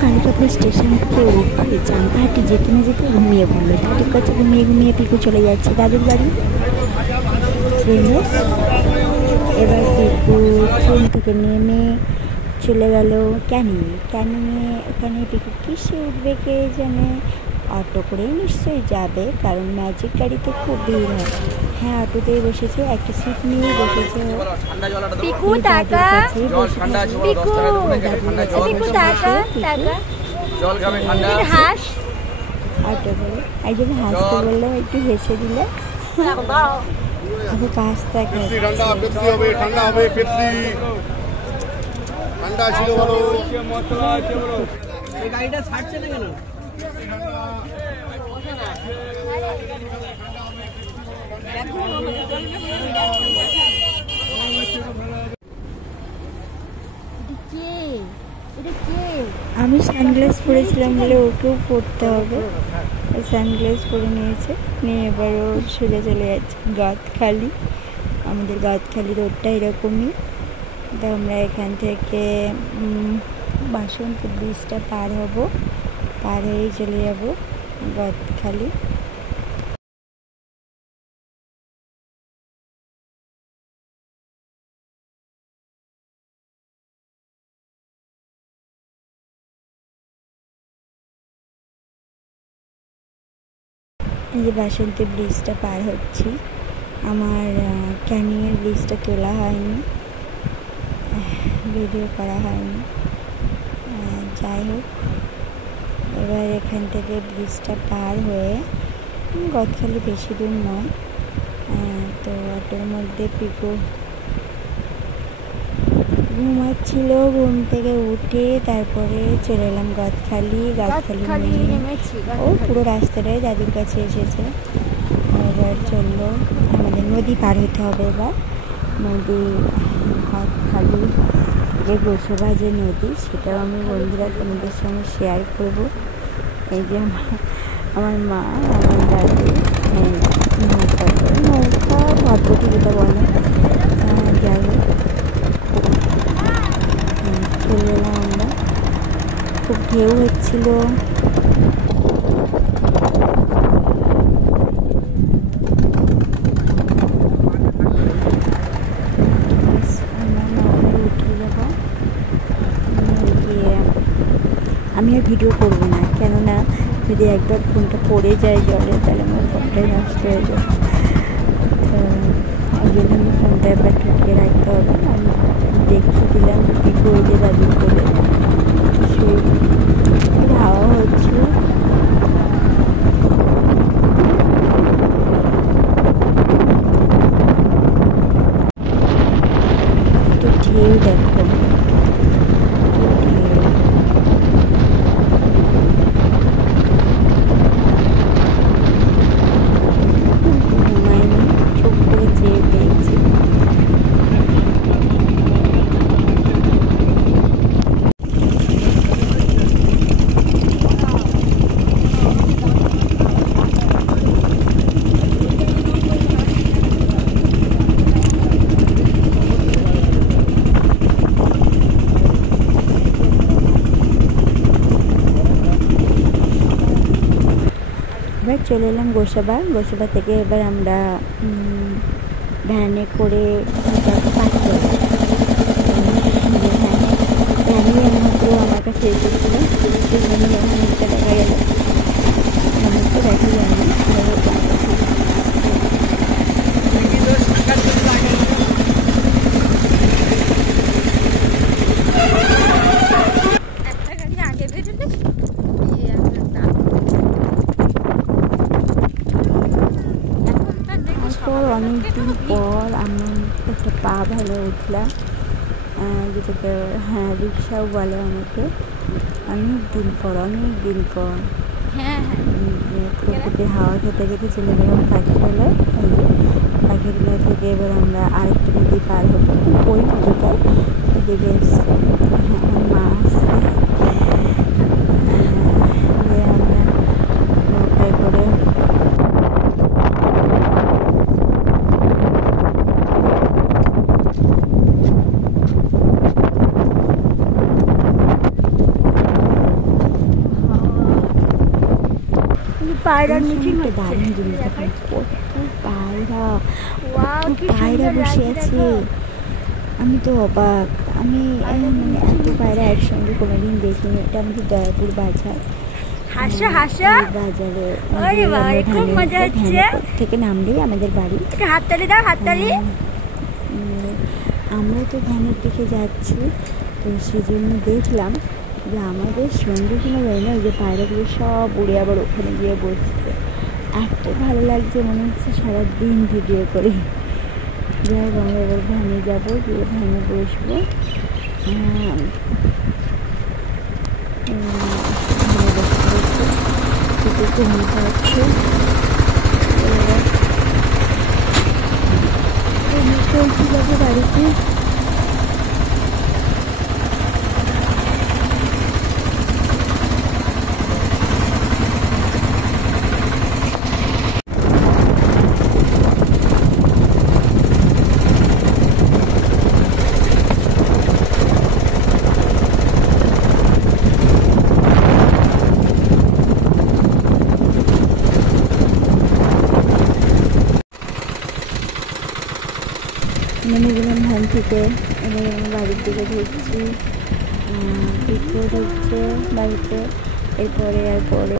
Kalikapur station থেকে উঠে চাম্পাহাটি যেতে না যেতে ঘুমিয়ে পড়লো। দাদুর কাছে ঘুমিয়ে ঘুমিয়ে পিকু চলে যাচ্ছে দাদুর বাড়ি ট্রেনে। এবার পিকু ট্রেন থেকে নেমে চলে গেল ক্যানিংয়ে। এখানে পিকু কিসে উঠবে কে জানে, অটো করেই নিশ্চয়ই যাবে, কারণ ম্যাজিক গাড়িতে খুব ভিড় হয়। হ্যাঁ, অটোতেই বসেছে, একটা সিট নিয়ে বসেছে। পিকু টাকা, পিকু পিকু টাকা টাকা হাস অটো করে একজন হাসতে বললো, একটু হেসে দিল। আমি কাজটা ঠান্ডা হবে পেপসি ঠান্ডা ছিল ভালো। এই গাড়িটা ছাড়ছে না কেন? আমি সানগ্লাস পরেছিলাম বলে ওকেও পরতে হবে। সানগ্লাস পরে নিয়েছে, নিয়ে এবার ও ছুটে চলে যাচ্ছে গাদখালি। আমাদের গাদখালি রোডটা এরকমই। তো আমরা এখান থেকে বাসন্তী ব্রিজটা পার হব, পার হয়েই চলে যাব গাদখালি। এই যে বাসন্তী ব্রিজটা পার হচ্ছি। আমার ক্যানিংয়ের ব্রিজটা তোলা হয়নি, ভিডিও করা হয়নি। যাই হোক, এবার এখান থেকে ব্রিজটা পার হয়ে গাদখালি বেশি দূর নয়। তো অটোর মধ্যে পিকু ঘুমাচ্ছিল, ঘুম থেকে উঠে তারপরে চলে এলাম গাদখালি। ও পুরো রাস্তাটায় দাদুর কাছে এসেছে। এবার চললো, আমাদের নদী পার হতে হবে। এবার নদী গাদখালি যে গোসবা যে নদী, সেটাও আমি বন্ধুরা তোমাদের সঙ্গে শেয়ার করব। এই যে আমার মা, আমার দাদু নৌকা করে, নৌকা ভদ্রটি যেটা বলে, যাই হোক চলে এলাম আমরা। খুব ঢেউ হচ্ছিল। আমি আর ভিডিও করবো না, কেননা যদি একবার ফোনটা পড়ে যায় জলে তাহলে আমার ফোনটাই নষ্ট হয়ে যায়। তো এই জন্য আমি ফোনটা একবার ঢুকিয়ে রাখতে হবে। আমি দেখিয়ে দিলাম পিকু ওই যে দাদুর করে কিছু হাওয়া হচ্ছিল। একটু ঢেউ দেখো, এবার চলে এলাম গোসাবা। গোসাবা থেকে এবার আমরা ভ্যানে করে ভ্যানই একমাত্র আমার কাছে এসেছিলো। অনেকটা দেখা গেল, অনেকটা দেখা যায় না। অনেকদিন পর আমি একটা পা ভালো উঠলাম, যেটাকে রিক্সাও বলে অনেকে। অনেক দিন পর প্রকৃতির হাওয়া খেতে খেতে চলে গেলাম পাখিগুলো। এই যে পাখিগুলো থেকে এবার আমরা আরেকটা নদী পার হবো, ওই নদীটায় এদিকে আমার মা আসছে। আমরা নৌকায় করে পায়রার মিটিং একটা হচ্ছে। দারুণ জিনিস দেখুন, কত পায়রা, ওয়াও, কত কি পায়রা সুন্দর বসে লাগছে আছে। দেখো। আমি তো অবাক, আমি মানে এত পায়রা একসঙ্গে কোনোদিন দেখিনি। এটা আমাদের দয়াপুর বাজার। হাসো হাসো। এই বাজারে ওরে বাবা, আমরা খুব ধানের মজা হচ্ছে। ধানের থেকে নামলেই আমাদের বাড়ি। একটু হাততালি দাও, হাততালি। আমরা তো ধানের দিকে যাচ্ছি, তো সেজন্য দেখলাম যে আমাদের সঙ্গে কোনো যায় না, ওই যে পায়রাগুলো সব উড়ে আবার ওখানে গিয়ে বসছে। এত ভালো লাগছে, মনে হচ্ছে সারাদিন ভিডিও করি। যাই হোক, আমরা এবার ধানে যাবো, গিয়ে ধানে বসবো। ধানে বসে পড়েছি, কিছু ঘুমটা হচ্ছে। চলছি, যাবো বাড়িতে। নেমে গেলাম ধান থেকে, এবার আমি বাড়ির দিকে ঢুকছি। ঢুকছে বাড়িতে, এরপরে